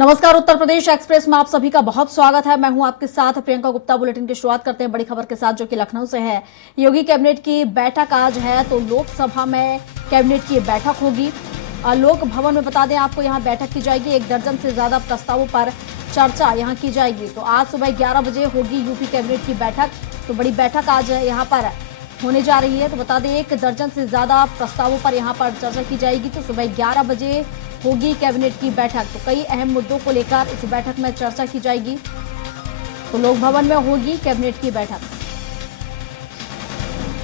नमस्कार, उत्तर प्रदेश एक्सप्रेस में आप सभी का बहुत स्वागत है। मैं हूं आपके साथ प्रियंका गुप्ता। बुलेटिन की शुरुआत करते हैं बड़ी खबर के साथ, जो कि लखनऊ से है। योगी कैबिनेट की बैठक आज है, तो लोकसभा में कैबिनेट की बैठक होगी। लोक भवन में बता दें आपको, यहां बैठक की जाएगी। 1 दर्जन से ज्यादा प्रस्तावों पर चर्चा यहां की जाएगी। तो आज सुबह 11 बजे होगी यूपी कैबिनेट की बैठक। तो बड़ी बैठक आज यहाँ पर होने जा रही है। तो बता दें 1 दर्जन से ज्यादा प्रस्तावों पर यहाँ पर चर्चा की जाएगी। तो सुबह 11 बजे होगी कैबिनेट की बैठक। तो कई अहम मुद्दों को लेकर इस बैठक में चर्चा की जाएगी। तो लोक भवन में होगी कैबिनेट की बैठक।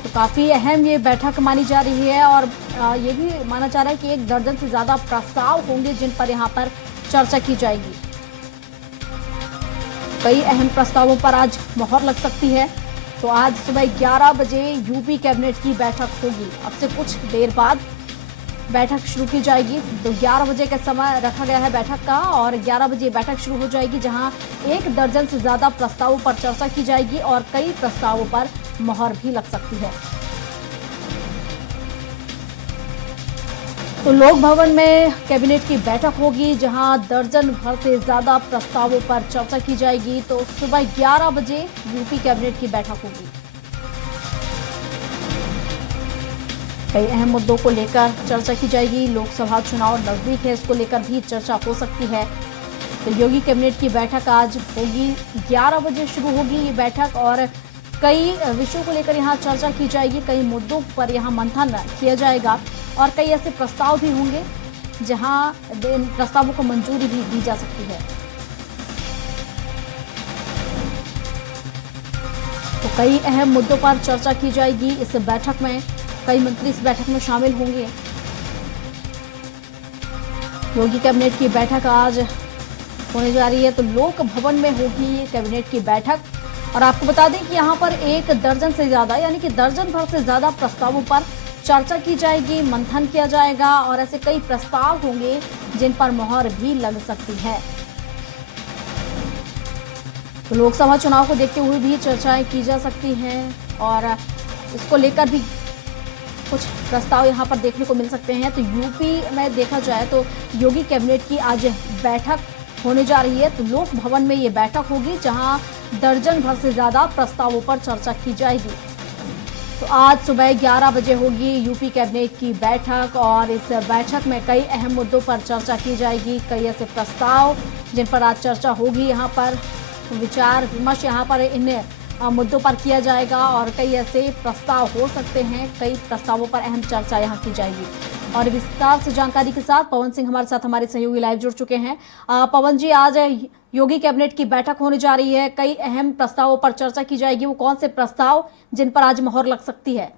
तो काफी अहम ये बैठक मानी जा रही है और ये भी माना जा रहा है कि 1 दर्जन से ज्यादा प्रस्ताव होंगे जिन पर यहाँ पर चर्चा की जाएगी। कई अहम प्रस्तावों पर आज मोहर लग सकती है। तो आज सुबह 11 बजे यूपी कैबिनेट की बैठक होगी। अब से कुछ देर बाद बैठक शुरू की जाएगी। तो 11 बजे का समय रखा गया है बैठक का और 11 बजे बैठक शुरू हो जाएगी, जहां 1 दर्जन से ज्यादा प्रस्तावों पर चर्चा की जाएगी और कई प्रस्तावों पर मोहर भी लग सकती है। तो लोक भवन में कैबिनेट की बैठक होगी, जहां दर्जन भर से ज्यादा प्रस्तावों पर चर्चा की जाएगी। तो सुबह 11 बजे यूपी कैबिनेट की बैठक होगी। कई अहम मुद्दों को लेकर चर्चा की जाएगी। लोकसभा चुनाव नजदीक है, इसको लेकर भी चर्चा हो सकती है। तो योगी कैबिनेट की बैठक आज होगी, 11 बजे शुरू होगी ये बैठक और कई विषयों को लेकर यहाँ चर्चा की जाएगी। कई मुद्दों पर यहाँ मंथन किया जाएगा और कई ऐसे प्रस्ताव भी होंगे जहाँ इन प्रस्तावों को मंजूरी भी दी जा सकती है। तो कई अहम मुद्दों पर चर्चा की जाएगी इस बैठक में। कई मंत्री इस बैठक में शामिल होंगे। योगी कैबिनेट की बैठक आज होने जा रही है। तो लोक भवन में होगी कैबिनेट की बैठक और आपको बता दें कि यहां पर 1 दर्जन से ज्यादा यानी कि दर्जन भर से ज्यादा प्रस्तावों पर चर्चा की जाएगी, मंथन किया जाएगा और ऐसे कई प्रस्ताव होंगे जिन पर मोहर भी लग सकती है। तो लोकसभा चुनाव को देखते हुए भी चर्चाएं की जा सकती हैं और इसको लेकर भी कुछ प्रस्ताव यहाँ पर देखने को मिल सकते हैं। तो यूपी में देखा जाए तो योगी कैबिनेट की आज बैठक होने जा रही है। तो लोक भवन में ये बैठक होगी, जहां दर्जन भर से ज्यादा प्रस्तावों पर चर्चा की जाएगी। तो आज सुबह 11 बजे होगी यूपी कैबिनेट की बैठक और इस बैठक में कई अहम मुद्दों पर चर्चा की जाएगी। कई ऐसे प्रस्ताव जिन पर आज चर्चा होगी, यहाँ पर विचार विमर्श यहाँ पर इन मुद्दों पर किया जाएगा और कई ऐसे प्रस्ताव हो सकते हैं। कई प्रस्तावों पर अहम चर्चा यहाँ की जाएगी और विस्तार से जानकारी के साथ पवन सिंह हमारे साथ हमारे सहयोगी लाइव जुड़ चुके हैं। पवन जी, आज योगी कैबिनेट की बैठक होने जा रही है, कई अहम प्रस्तावों पर चर्चा की जाएगी। वो कौन से प्रस्ताव जिन पर आज मोहर लग सकती है?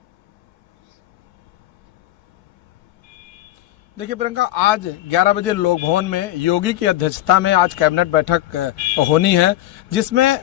देखिए प्रियंका, आज 11 बजे लोक भवन में योगी की अध्यक्षता में आज कैबिनेट बैठक होनी है, जिसमें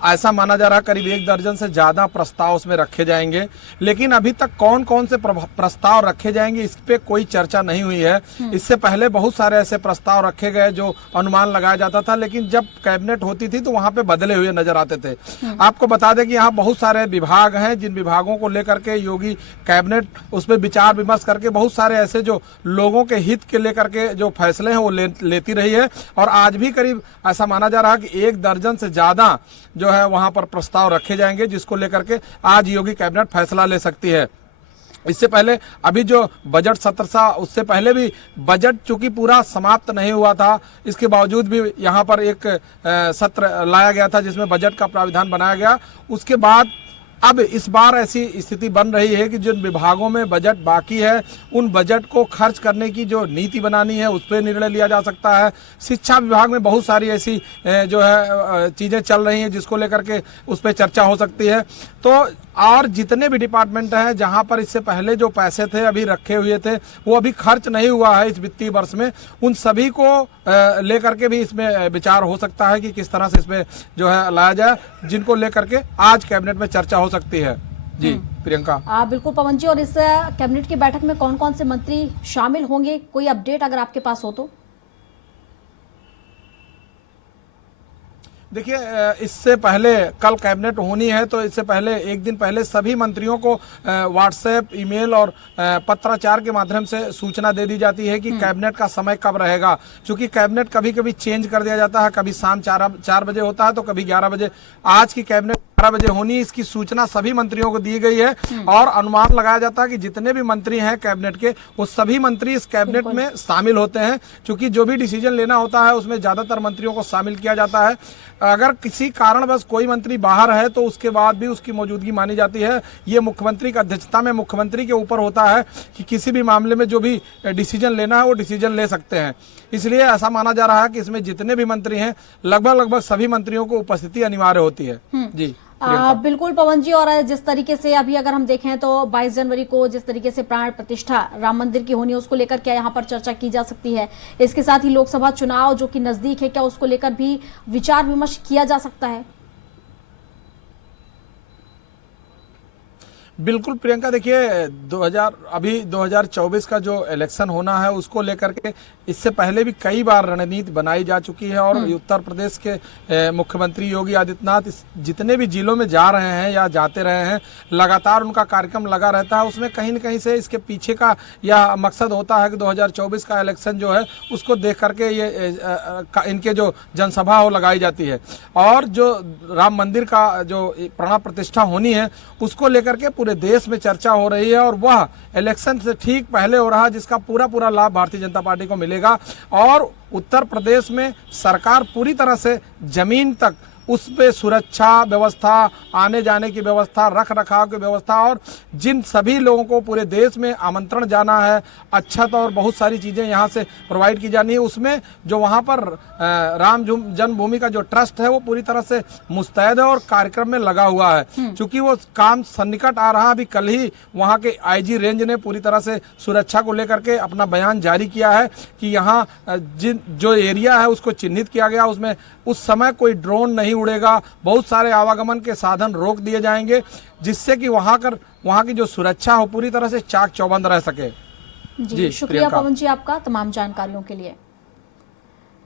ऐसा माना जा रहा है करीब 1 दर्जन से ज्यादा प्रस्ताव उसमें रखे जाएंगे। लेकिन अभी तक कौन कौन से प्रस्ताव रखे जाएंगे इस पे कोई चर्चा नहीं हुई है। इससे पहले बहुत सारे ऐसे प्रस्ताव रखे गए जो अनुमान लगाया जाता था, लेकिन जब कैबिनेट होती थी तो वहां पे बदले हुए नजर आते थे। आपको बता दें कि यहाँ बहुत सारे विभाग हैं, जिन विभागों को लेकर के योगी कैबिनेट उस पर विचार विमर्श करके बहुत सारे ऐसे जो लोगों के हित के लेकर के जो फैसले हैं वो लेती रही है। और आज भी करीब ऐसा माना जा रहा है कि 1 दर्जन से ज्यादा जो है वहां पर प्रस्ताव रखे जाएंगे, जिसको लेकर के आज योगी कैबिनेट फैसला ले सकती है। इससे पहले अभी जो बजट सत्र था, उससे पहले भी बजट चूंकि पूरा समाप्त नहीं हुआ था, इसके बावजूद भी यहाँ पर एक सत्र लाया गया था जिसमें बजट का प्राविधान बनाया गया। उसके बाद अब इस बार ऐसी स्थिति बन रही है कि जिन विभागों में बजट बाकी है, उन बजट को खर्च करने की जो नीति बनानी है उस पर निर्णय लिया जा सकता है। शिक्षा विभाग में बहुत सारी ऐसी जो है चीजें चल रही हैं जिसको लेकर के उस पर चर्चा हो सकती है। तो और जितने भी डिपार्टमेंट हैं जहां पर इससे पहले जो पैसे थे अभी रखे हुए थे वो अभी खर्च नहीं हुआ है इस वित्तीय वर्ष में, उन सभी को लेकर के भी इसमें विचार हो सकता है कि किस तरह से इसमें जो है लाया जाए, जिनको लेकर के आज कैबिनेट में चर्चा हो सकती है। जी प्रियंका। बिल्कुल पवन जी, और इस कैबिनेट की बैठक में कौन कौन से मंत्री शामिल होंगे, कोई अपडेट अगर आपके पास हो तो? देखिए, इससे पहले कल कैबिनेट होनी है, तो इससे पहले एक दिन पहले सभी मंत्रियों को व्हाट्सएप, ईमेल और पत्राचार के माध्यम से सूचना दे दी जाती है कि कैबिनेट का समय कब रहेगा। क्योंकि कैबिनेट कभी कभी चेंज कर दिया जाता है, कभी शाम 4 बजे होता है तो कभी 11 बजे। आज की कैबिनेट 11 बजे होनी, इसकी सूचना सभी मंत्रियों को दी गई है और अनुमान लगाया जाता है कि जितने भी मंत्री हैं कैबिनेट के, वो सभी मंत्री इस कैबिनेट में शामिल होते हैं। क्योंकि जो भी डिसीजन लेना होता है उसमें ज्यादातर मंत्रियों को शामिल किया जाता है। अगर किसी कारणवश कोई मंत्री बाहर है तो उसके बाद भी उसकी मौजूदगी मानी जाती है। ये मुख्यमंत्री की अध्यक्षता में मुख्यमंत्री के ऊपर होता है कि किसी भी मामले में जो भी डिसीजन लेना है वो डिसीजन ले सकते हैं। इसलिए ऐसा माना जा रहा है कि इसमें जितने भी मंत्री हैं लगभग सभी मंत्रियों को उपस्थिति अनिवार्य होती है। जी बिल्कुल पवन जी, और जिस तरीके से अभी अगर हम देखें तो 22 जनवरी को जिस तरीके से प्राण प्रतिष्ठा राम मंदिर की होनी है, उसको लेकर क्या यहाँ पर चर्चा की जा सकती है? इसके साथ ही लोकसभा चुनाव जो कि नजदीक है, क्या उसको लेकर भी विचार विमर्श किया जा सकता है? बिल्कुल प्रियंका, देखिए 2024 का जो इलेक्शन होना है उसको लेकर के इससे पहले भी कई बार रणनीति बनाई जा चुकी है और उत्तर प्रदेश के मुख्यमंत्री योगी आदित्यनाथ जितने भी जिलों में जा रहे हैं या जाते रहे हैं, लगातार उनका कार्यक्रम लगा रहता है। उसमें कहीं न कहीं से इसके पीछे का यह मकसद होता है कि 2024 का इलेक्शन जो है उसको देख करके ये इनके जो जनसभा हो लगाई जाती है। और जो राम मंदिर का जो प्राण प्रतिष्ठा होनी है उसको लेकर के पूरे देश में चर्चा हो रही है और वह इलेक्शन से ठीक पहले हो रहा है, जिसका पूरा लाभ भारतीय जनता पार्टी को मिलेगा। और उत्तर प्रदेश में सरकार पूरी तरह से जमीन तक उस पे सुरक्षा व्यवस्था, आने जाने की व्यवस्था, रख रखाव की व्यवस्था और जिन सभी लोगों को पूरे देश में आमंत्रण जाना है, अच्छत और बहुत सारी चीजें यहाँ से प्रोवाइड की जानी है, उसमें जो वहाँ पर राम जन्मभूमि का जो ट्रस्ट है वो पूरी तरह से मुस्तैद है और कार्यक्रम में लगा हुआ है। क्योंकि वो काम सन्निकट आ रहा, अभी कल ही वहाँ के आईजी रेंज ने पूरी तरह से सुरक्षा को लेकर के अपना बयान जारी किया है कि यहाँ जो एरिया है उसको चिन्हित किया गया, उसमें उस समय कोई ड्रोन नहीं उड़ेगा, बहुत सारे आवागमन के साधन रोक दिए जाएंगे, जिससे कि वहां की जो सुरक्षा हो पूरी तरह से चाक चौबंद रह सके। जी शुक्रिया पवन जी आपका तमाम जानकारियों के लिए।